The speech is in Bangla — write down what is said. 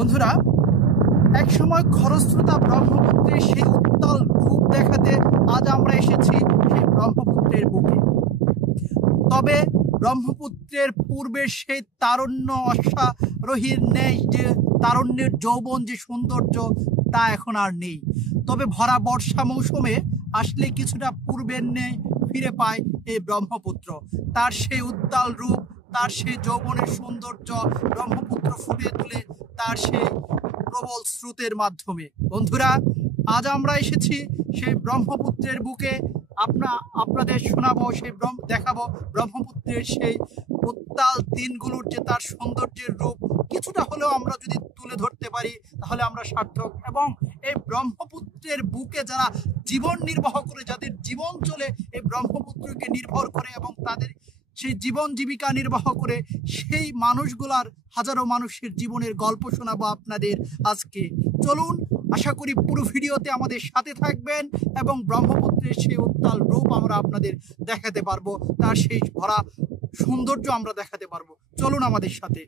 বন্ধুরা, এক সময় খরস্রোতা ব্রহ্মপুত্রের সেই উত্তাল রূপ দেখাতে আজ আমরা এসেছি সেই ব্রহ্মপুত্রের বুকে। তবে ব্রহ্মপুত্রের পূর্বের সেই তারুণ্য অশ্বারোহীর নেই, যে তারুণ্যের যৌবন, যে সৌন্দর্য, তা এখন আর নেই। তবে ভরা বর্ষা মৌসুমে আসলে কিছুটা পূর্বের নেই ফিরে পায় এই ব্রহ্মপুত্র। তার সেই উত্তাল রূপ, তার সেই যৌবনের সৌন্দর্য ব্রহ্মপুত্র ফুটে তুলে তার সেই প্রবল স্রোতের মাধ্যমে। বন্ধুরা, আজ আমরা এসেছি সেই ব্রহ্মপুত্রের বুকে। আপনাদের শোনাবো, দেখাবো ব্রহ্মপুত্রের সেই উত্তাল দিনগুলোর যে তার সৌন্দর্যের রূপ কিছুটা হলেও আমরা যদি তুলে ধরতে পারি তাহলে আমরা সার্থক। এবং এই ব্রহ্মপুত্রের বুকে যারা জীবন নির্বাহ করে, যাদের জীবন চলে এই ব্রহ্মপুত্রকে নির্ভর করে এবং তাদের সেই জীবন জীবিকা নির্বাহ করে, সেই মানুষগুলার হাজারো মানুষের জীবনের গল্প শোনাবো আপনাদের আজকে। চলুন, আশা করি পুরো ভিডিওতে আমাদের সাথে থাকবেন এবং ব্রহ্মপুত্রের সেই উত্তাল রূপ আমরা আপনাদের দেখাতে পারবো, তার সেই ভরা সৌন্দর্য আমরা দেখাতে পারবো। চলুন আমাদের সাথে।